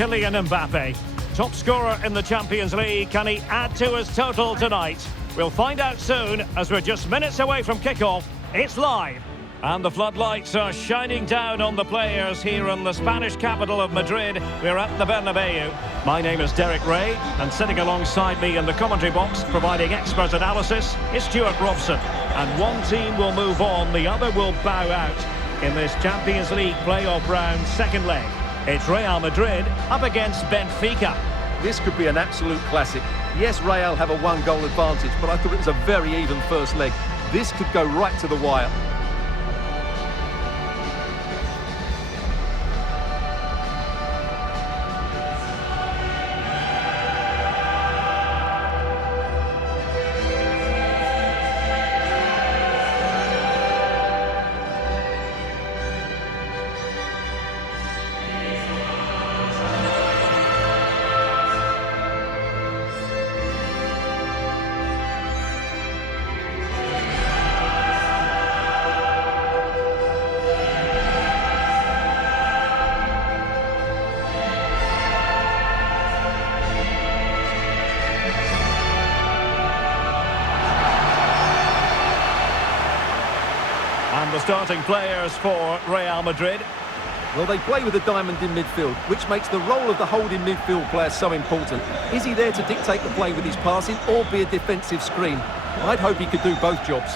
Kylian Mbappe. Top scorer in the Champions League, can he add to his total tonight? We'll find out soon, as we're just minutes away from kickoff. It's live. And the floodlights are shining down on the players here in the Spanish capital of Madrid. We're at the Bernabeu. My name is Derek Ray, and sitting alongside me in the commentary box, providing expert analysis, is Stuart Robson. And one team will move on, the other will bow out in this Champions League playoff round second leg. It's Real Madrid up against Benfica. This could be an absolute classic. Yes, Real have a one-goal advantage, but I thought it was a very even first leg. This could go right to the wire. And the starting players for Real Madrid. Well, they play with a diamond in midfield, which makes the role of the holding midfield player so important. Is he there to dictate the play with his passing or be a defensive screen? I'd hope he could do both jobs.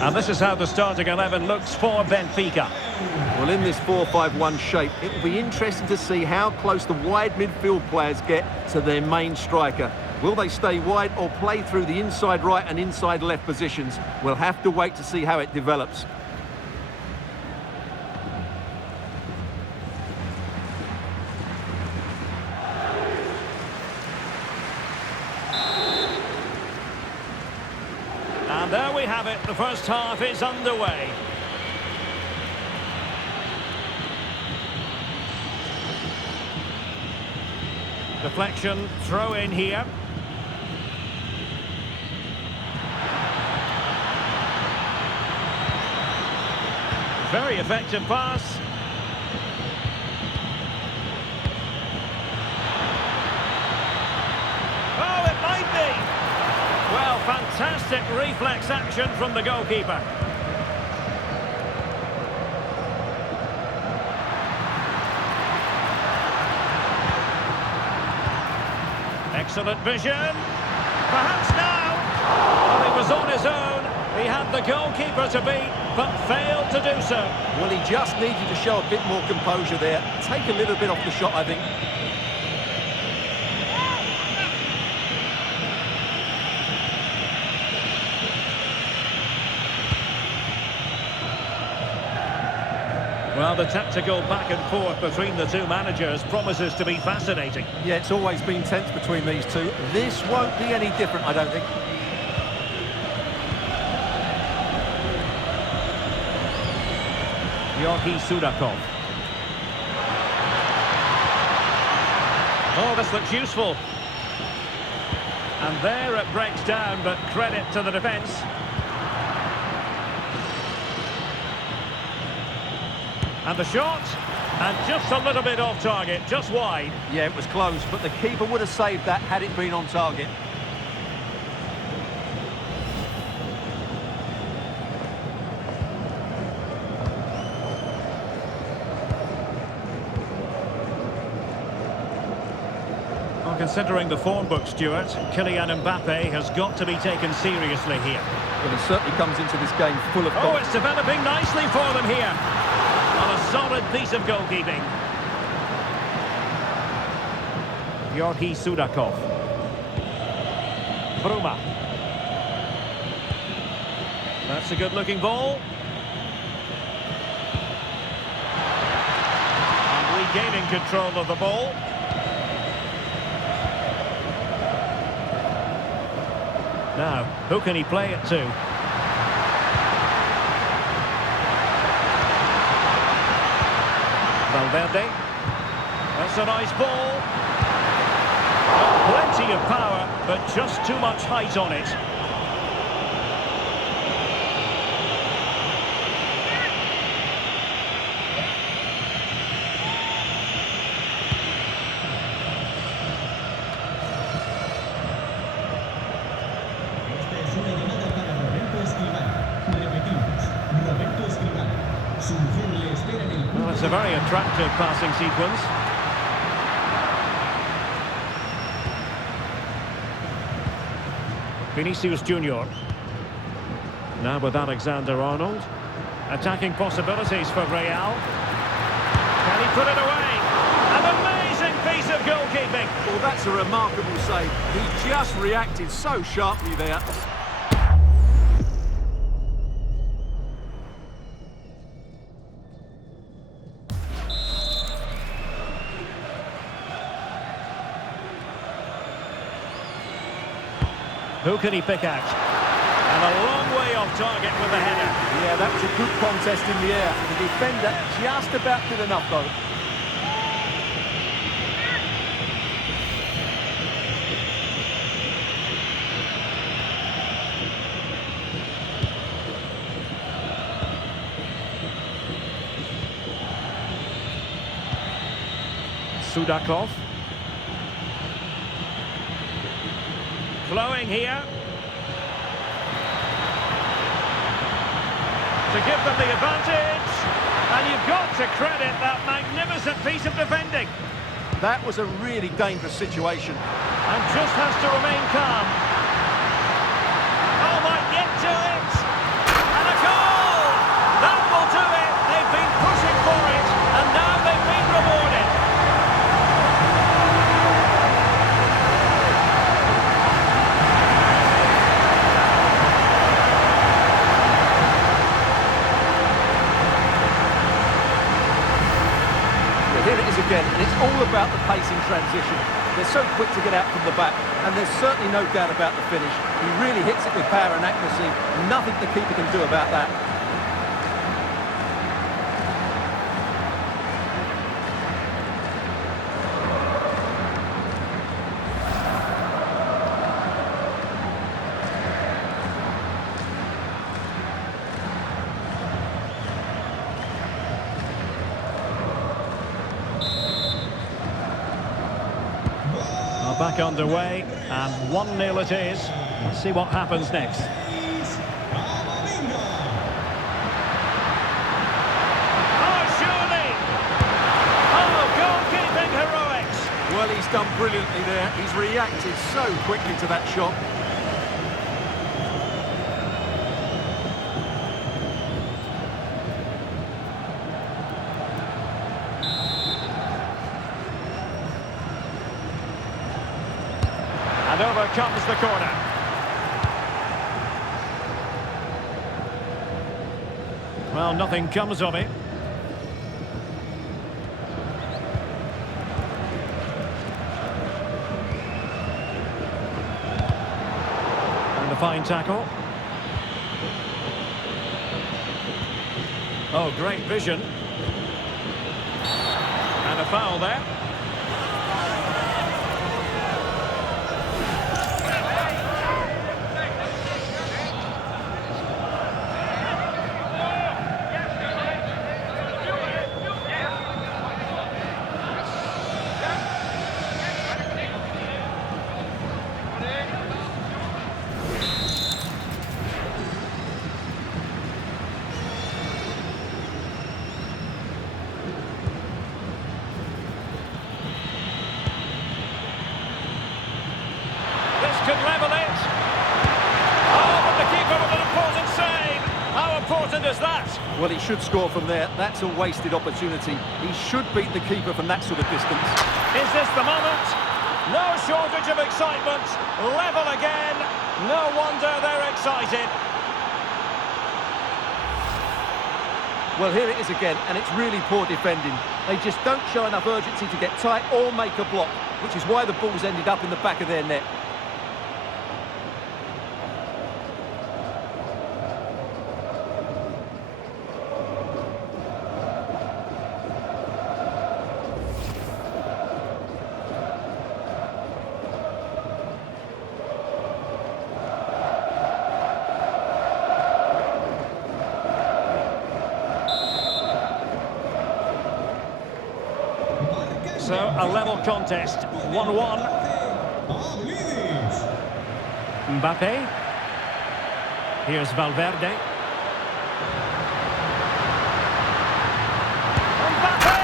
And this is how the starting 11 looks for Benfica. Well, in this 4-5-1 shape, it will be interesting to see how close the wide midfield players get to their main striker. Will they stay wide or play through the inside right and inside left positions? We'll have to wait to see how it develops. And there we have it, the first half is underway. Deflection, throw in here. Very effective pass. Oh, it might be. Well, fantastic reflex action from the goalkeeper. Excellent vision. Perhaps now. Well, he was on his own. He had the goalkeeper to beat, but failed to do so. Well, he just needed to show a bit more composure there. Take a little bit off the shot, I think. Well, the tactical back and forth between the two managers promises to be fascinating. Yeah, it's always been tense between these two. This won't be any different, I don't think. Oh, this looks useful. And there it breaks down, but credit to the defence. And the shot, and just a little bit off target, just wide. Yeah, it was close, but the keeper would have saved that had it been on target. Well, considering the form book, Stuart, Kylian Mbappe has got to be taken seriously here. Well, he certainly comes into this game full of confidence. Oh, it's developing nicely for them here. Well, a solid piece of goalkeeping. Georgi Sudakov. Bruma. That's a good-looking ball. regaining control of the ball. Now, who can he play it to? Valverde. That's a nice ball. Plenty of power, but just too much height on it. Well, it's a very attractive passing sequence. Vinicius Junior. Now with Alexander-Arnold. Attacking possibilities for Real. Can he put it away? An amazing piece of goalkeeping. Well, that's a remarkable save. He just reacted so sharply there. Who can he pick out? And a long way off target with the header. Yeah, that was a good contest in the air. The defender just about did enough, though. Sudakov. Flowing here. To give them the advantage. And you've got to credit that magnificent piece of defending. That was a really dangerous situation. And just has to remain calm. Oh, might get to it. And a goal! That will do it. They've been pushing for it. And now they've been rewarded. Here it is again, and it's all about the pace in transition. They're so quick to get out from the back, and there's certainly no doubt about the finish. He really hits it with power and accuracy. Nothing the keeper can do about that. Back underway, and 1-0 it is. Let's see what happens next. Oh, surely! Oh, goalkeeping heroics! Well, he's done brilliantly there. He's reacted so quickly to that shot. And over comes the corner. Well, nothing comes of it. And a fine tackle. Oh, great vision. And a foul there. Could level it. Oh, but the keeper with an important save. How important is that? Well, he should score from there. That's a wasted opportunity. He should beat the keeper from that sort of distance. Is this the moment? No shortage of excitement. Level again. No wonder they're excited. Well, here it is again, and it's really poor defending. They just don't show enough urgency to get tight or make a block, which is why the ball's ended up in the back of their net. So, a level contest, 1-1. Mbappe. Here's Valverde. Mbappe!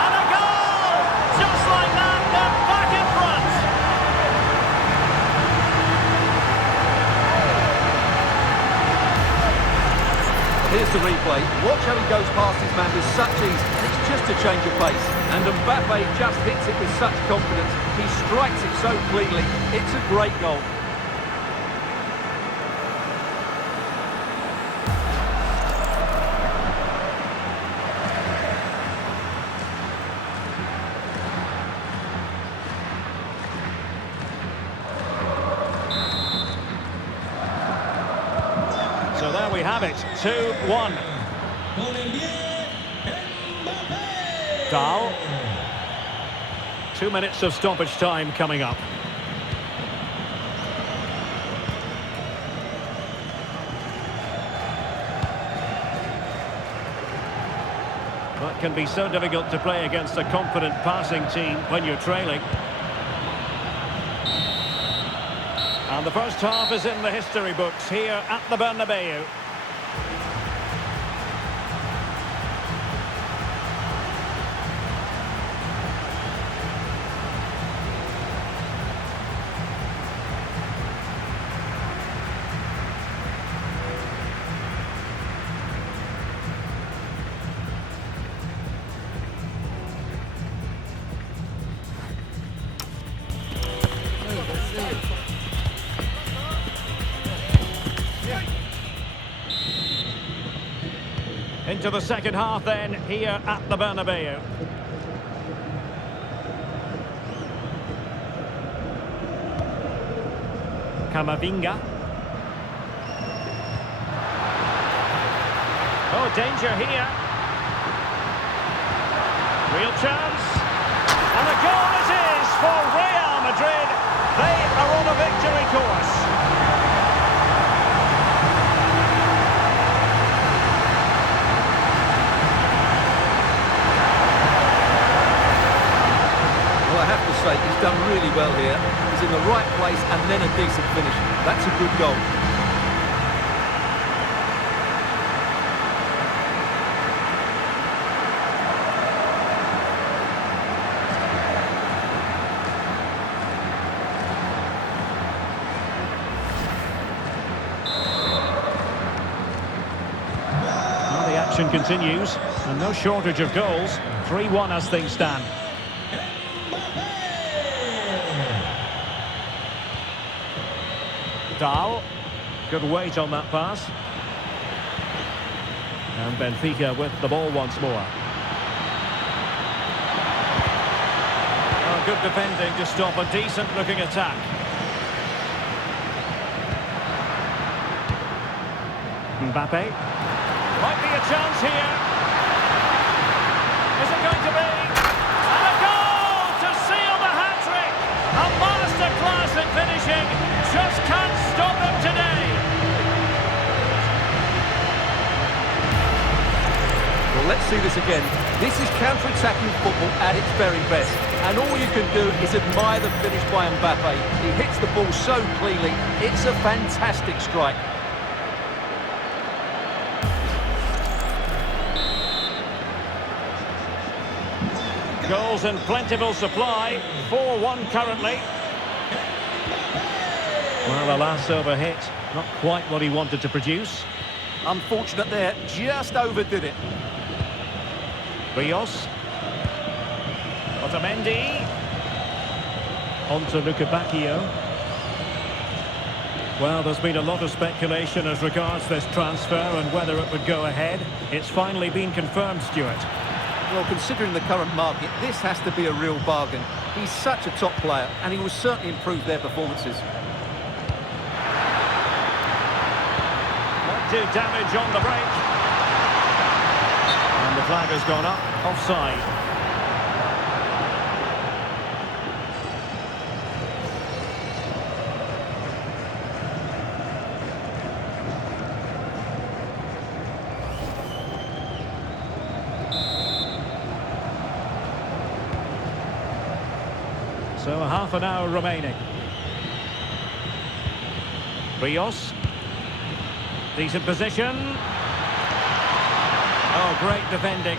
And a goal! Just like that, they're back in front. Here's the replay. Watch how he goes past his man with such ease. And it's just a change of pace. And Mbappe just hits it with such confidence. He strikes it so cleanly. It's a great goal. So there we have it, 2-1. Dahl. 2 minutes of stoppage time coming up. That can be so difficult to play against a confident passing team when you're trailing. And the first half is in the history books here at the Bernabeu. Into the second half then, here at the Bernabeu. Camavinga. Oh, danger here. Real chance. And a goal it is for Real Madrid. They are on a victory course. I have to say, he's done really well here. He's in the right place and then a decent finish. That's a good goal. Well, the action continues, and no shortage of goals. 3-1 as things stand. Dahl, good weight on that pass. And Benfica with the ball once more. Oh, good defending to stop a decent-looking attack. Mbappe. Might be a chance here. Is it going to be? And a goal to seal the hat-trick! A masterclass in finishing. Just can't stop him today. Well, let's see this again. This is counter-attacking football at its very best. And all you can do is admire the finish by Mbappe. He hits the ball so cleanly. It's a fantastic strike. Goals in plentiful supply. 4-1 currently. Well, the last over hit, not quite what he wanted to produce. Unfortunate there, just overdid it. Rios. Otamendi. On to Luca Bacchio. Well, there's been a lot of speculation as regards this transfer and whether it would go ahead. It's finally been confirmed, Stuart. Well, considering the current market, this has to be a real bargain. He's such a top player, and he will certainly improve their performances. Not do damage on the break. And the flag has gone up, offside. So half an hour remaining. Rios. Decent position. Oh, great defending.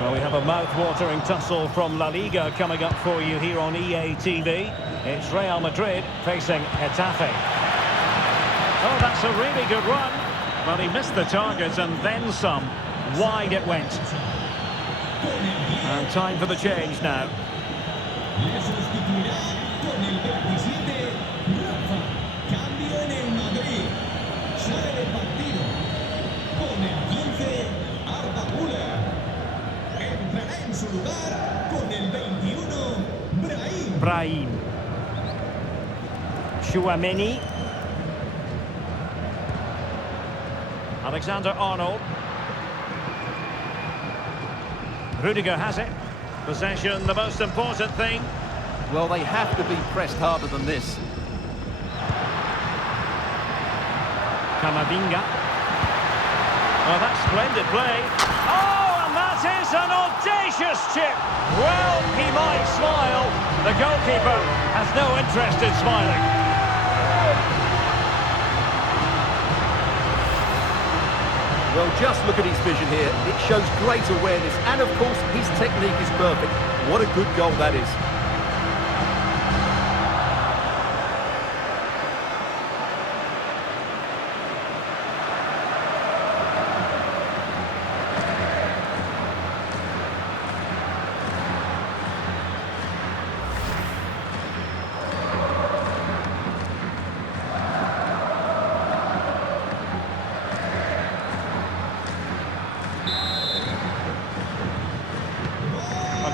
Well, we have a mouth-watering tussle from La Liga coming up for you here on EA TV. It's Real Madrid facing Getafe. Oh, that's a really good run. Well, he missed the target and then some. Wide it went. And time for the change now. Brahim. Chouameni. Alexander-Arnold. Rudiger has it. Possession, the most important thing. Well, they have to be pressed harder than this. Camavinga. Oh, that's splendid play. Oh, and that is an audacious chip. Well, he might smile. The goalkeeper has no interest in smiling. Well, just look at his vision here. It shows great awareness, and of course, his technique is perfect. What a good goal that is.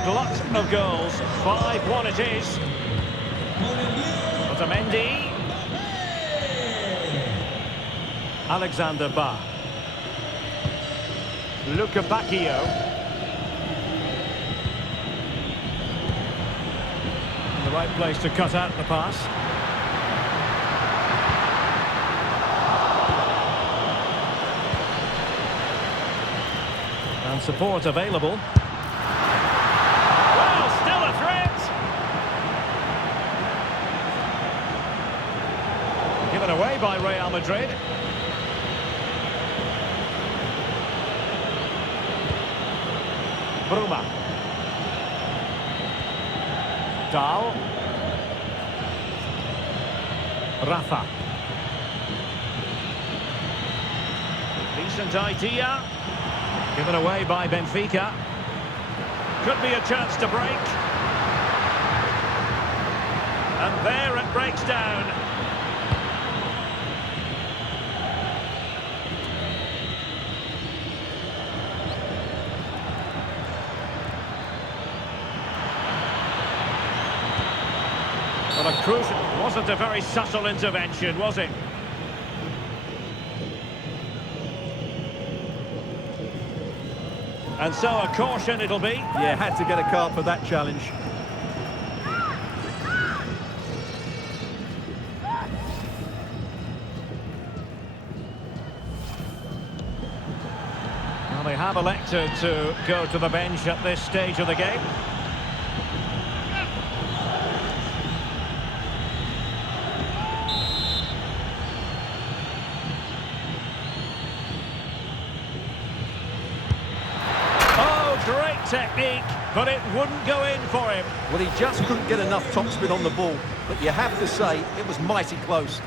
Glut of goals. 5-1 it is. Otamendi. Alexander Ba. Luca Bacchio. In the right place to cut out the pass. And support available. Given away by Real Madrid. Bruma. Dahl. Rafa. Decent idea. Given away by Benfica. Could be a chance to break. And there it breaks down. Well, a crucial, wasn't a very subtle intervention, was it? And so a caution it'll be. Yeah, had to get a card for that challenge. Well, they have elected to go to the bench at this stage of the game. Great technique, but it wouldn't go in for him. Well, he just couldn't get enough topspin on the ball, but you have to say it was mighty close.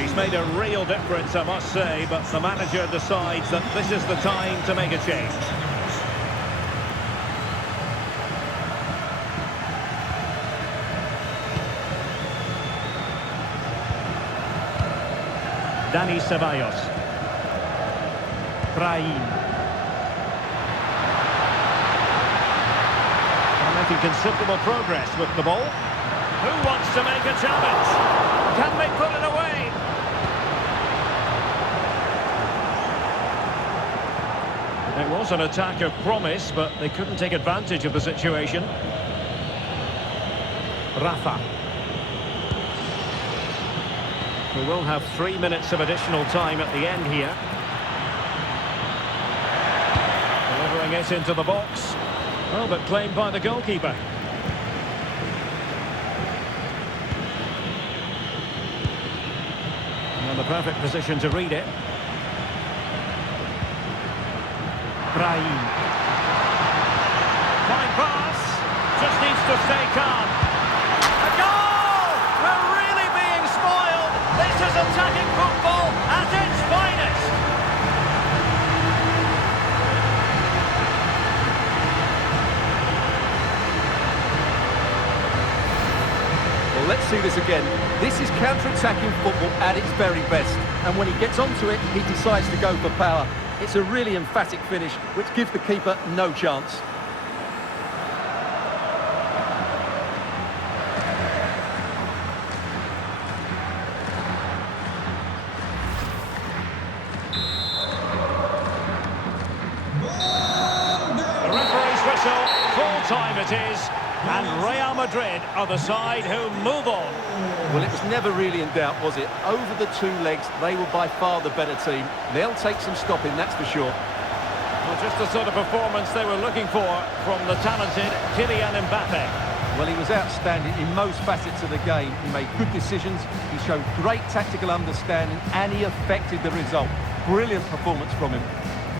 He's made a real difference, I must say, but the manager decides that this is the time to make a change. Dani Ceballos. Brahim. Making considerable progress with the ball. Who wants to make a challenge? Can they put it away? It was an attack of promise, but they couldn't take advantage of the situation. Rafa. We will have 3 minutes of additional time at the end here. Delivering it into the box. Oh, but claimed by the goalkeeper. And the perfect position to read it. Brahim. Fine pass. Just needs to stay calm. A goal! We're really being spoiled. This is attacking football at its finest. Well, let's see this again. This is counter-attacking football at its very best. And when he gets onto it, he decides to go for power. It's a really emphatic finish, which gives the keeper no chance. The referee's whistle, full time it is. And Real Madrid are the side who move on. Well, it was never really in doubt, was it? Over the two legs, they were by far the better team. They'll take some stopping, that's for sure. Well, just the sort of performance they were looking for from the talented Kylian Mbappe. Well, he was outstanding in most facets of the game. He made good decisions, he showed great tactical understanding, and he affected the result. Brilliant performance from him.